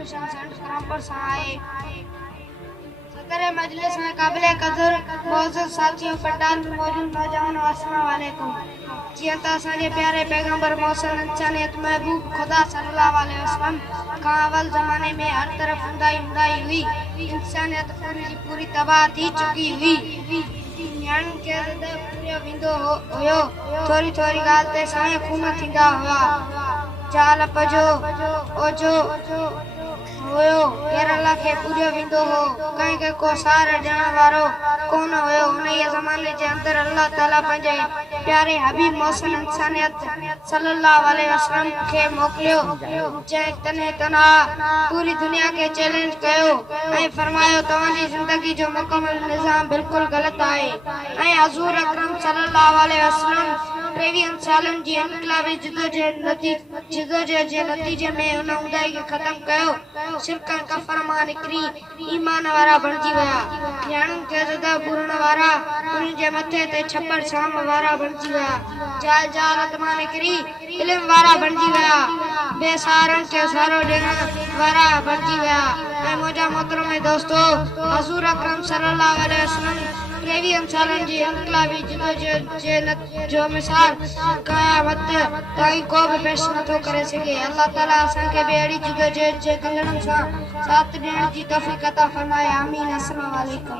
Tuition centre Rampur से आए। सदर मजलिस में काबिल कदर मौजूद साथियों पंडाल में मौजूद नौजवानों अस्सलाम वालेकुम। जी अता असांजे प्यारे पैगंबर मौसम इंसानियत महबूब खुदा सल्लल्लाहु अलैहि वसल्लम का अवल ज़माने में हर तरफ हुंदाई हुई इंसानियत पूरी तबाह थी चुकी हुई। यानी के पूरे विंदो होयो थोड़ी थोड़ी गाल ते साए खून थींदा हुआ। जाल पजो ओजो होयो केरला के पूरे विंदो हो कहीं के को सार ॾियण वारो कोन होयो। उन ज़माने जे अंदर अल्लाह ताला पंहिंजे प्यारे हबीब मौसम इंसानियत सल्लल्लाहु अलैहि वसल्लम के मोकिलियो जंहिं तने तना पूरी दुनिया के चैलेंज कयो ऐं फरमायो तव्हांजी ज़िंदगी जो मुकम्मल निज़ाम बिल्कुल गलत आहे ऐं हज़ूर अकरम सल्लल्लाहु अलैहि वसल्लम 23 सालन जी इनकलाबी जिदोजहद जे नतीजे में उन हुंदाई खे ख़त्म कयो। शिरक कफर मां निकिरी ईमान वारा बणिजी विया। न्याणियुनि खे ज़दा बुरण वारा उन्हनि जे मथे ते छप्पर शाम वारा बणिजी विया। जालत मां निकिरी इल्म वारा बणिजी विया। बेसहारनि खे सहारो ॾियण वारा बणिजी विया। ऐं मुंहिंजा मोहतरम दोस्तो हज़ूर अकरम सल्लल्लाहु अलैहि वसल्लम 23 सालन जी इनकलाबी जिदोजहद जो मिसाल क़यामत ताईं को भी पेश नथो करे सघे। अल्लाह ताला असांखे बि अहिड़ी जिदोजहद जे कंगणनि सां साथ ॾियण जी तौफ़ीक़ अता फरमाए। आमीन। अस्सलाम वालेकुम।